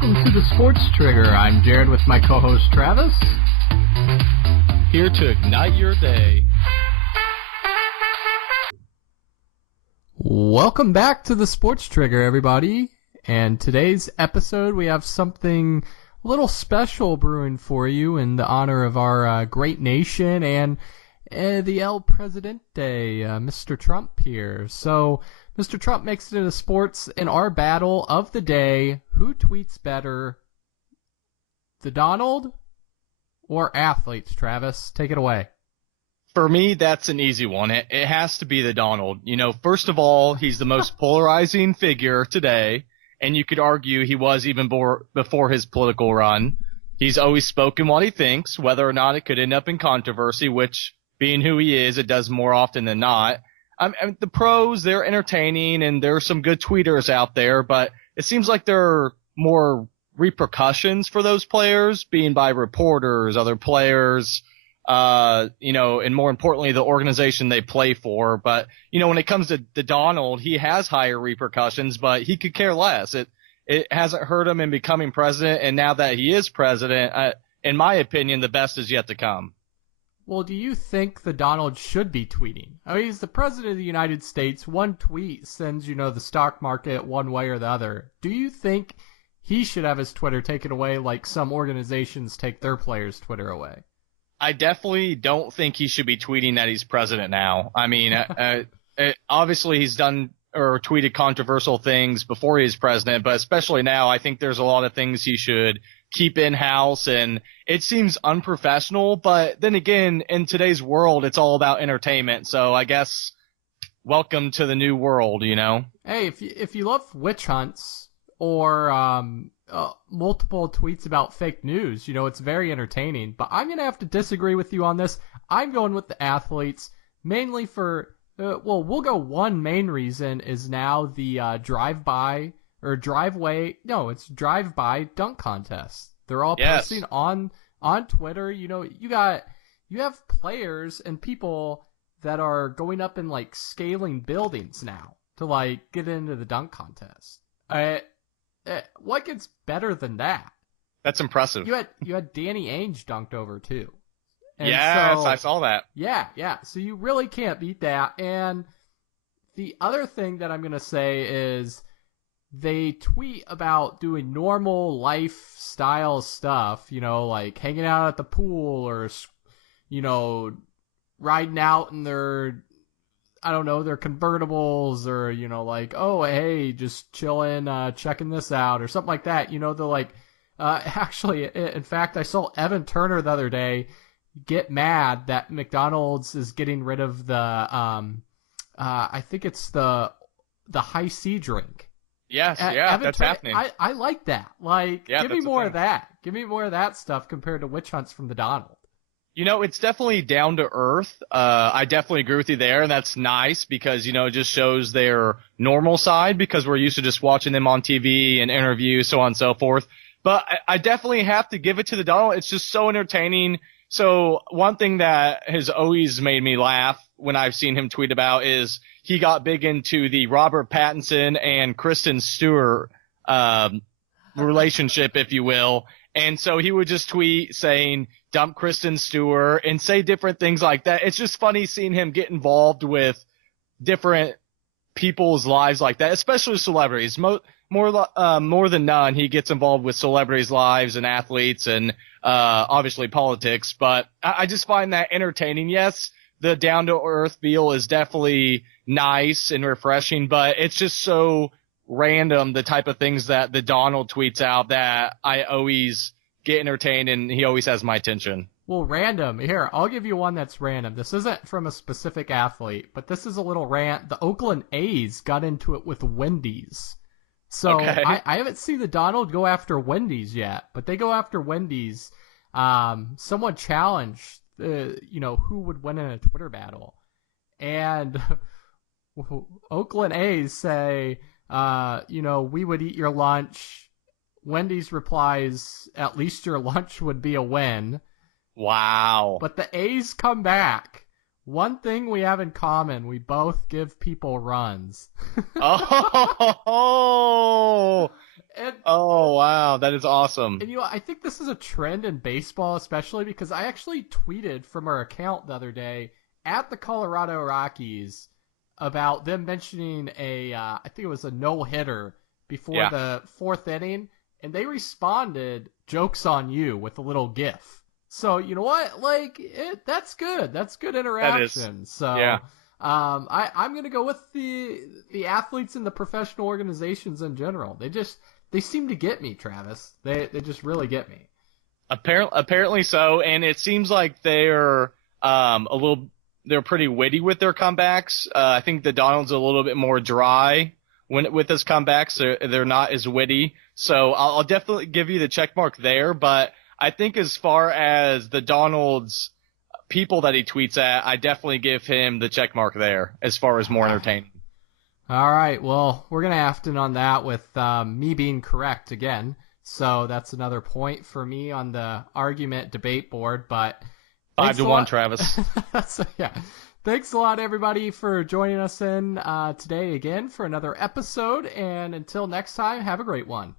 welcome to the Sports Trigger. I'm Jared with my co-host Travis. Here to ignite your day. Welcome back to the Sports Trigger, everybody. And today's episode, we have something a little special brewing for you in the honor of our great nation and the El Presidente, Mr. Trump here. So, Mr. Trump makes it into sports in our battle of the day. Who tweets better, the Donald or athletes? Travis, take it away. For me, that's an easy one. It has to be the Donald. You know, first of all, he's the most polarizing figure today, and you could argue he was even before his political run. He's always spoken what he thinks, whether or not it could end up in controversy, which, being who he is, it does more often than not. The pros, they're entertaining, and there are some good tweeters out there, but it seems like there are more repercussions for those players, being by reporters, other players, and more importantly, the organization they play for. But, when it comes to Donald, he has higher repercussions, but he could care less. It hasn't hurt him in becoming president, and now that he is president, in my opinion, the best is yet to come. Well, do you think the Donald should be tweeting? I mean, he's the president of the United States. One tweet sends, the stock market one way or the other. Do you think he should have his Twitter taken away like some organizations take their players' Twitter away? I definitely don't think he should be tweeting that he's president now. I mean, obviously he's done or tweeted controversial things before he was president, but especially now, I think there's a lot of things he should keep in-house, and it seems unprofessional. But then again, in today's world, it's all about entertainment. So I guess welcome to the new world, Hey, if you love witch hunts or multiple tweets about fake news, it's very entertaining. But I'm going to have to disagree with you on this. I'm going with the athletes, mainly for, we'll go one main reason is now the drive-by dunk contest. They're all posting on Twitter. You have players and people that are going up and scaling buildings now to get into the dunk contest. What gets better than that? That's impressive. You had Danny Ainge dunked over too. And yes, so, I saw that. Yeah. So you really can't beat that. And the other thing that I'm going to say is they tweet about doing normal lifestyle stuff, like hanging out at the pool or, riding out in their, their convertibles or, oh, hey, just chilling, checking this out or something like that. They're actually, in fact, I saw Evan Turner the other day get mad that McDonald's is getting rid of the, I think it's the high C drink. Yes, Evan that's Turner, happening. I like that. Give me more of that. Give me more of that stuff compared to witch hunts from the Donald. It's definitely down to earth. I definitely agree with you there, and that's nice because, it just shows their normal side because we're used to just watching them on TV and interviews, so on and so forth. But I definitely have to give it to the Donald. It's just so entertaining. So one thing that has always made me laugh when I've seen him tweet about is he got big into the Robert Pattinson and Kristen Stewart relationship, if you will. And so he would just tweet saying, dump Kristen Stewart and say different things like that. It's just funny seeing him get involved with different people's lives like that, especially celebrities. More than none, he gets involved with celebrities' lives and athletes and obviously politics. But I just find that entertaining. Yes, the down-to-earth feel is definitely nice and refreshing, but it's just so random, the type of things that the Donald tweets out, that I always get entertained, and he always has my attention. Well, random. Here, I'll give you one that's random. This isn't from a specific athlete, but this is a little rant. The Oakland A's got into it with Wendy's. So okay. I haven't seen the Donald go after Wendy's yet, but they go after Wendy's. Someone challenged, who would win in a Twitter battle. And Oakland A's say, we would eat your lunch. Wendy's replies, at least your lunch would be a win. Wow. But the A's come back. One thing we have in common, we both give people runs. Oh, And oh, wow, that is awesome. And I think this is a trend in baseball, especially because I actually tweeted from our account the other day at the Colorado Rockies about them mentioning I think it was a no-hitter before the fourth inning, and they responded, "Joke's on you," with a little GIF. So you know what? Like, that's good. That's good interaction. So yeah. I'm gonna go with the athletes and the professional organizations in general. They seem to get me, Travis. They just really get me. Apparently so, and it seems like they're they're pretty witty with their comebacks. I think the Donald's a little bit more dry with his comebacks. They're not as witty. So I'll definitely give you the check mark there. But I think as far as the Donald's people that he tweets at, I definitely give him the check mark there as far as more entertaining. All right, well, we're going to have to on that with me being correct again. So that's another point for me on the argument debate board. But 5-1, Travis. So, yeah. Thanks a lot, everybody, for joining us in today again for another episode. And until next time, have a great one.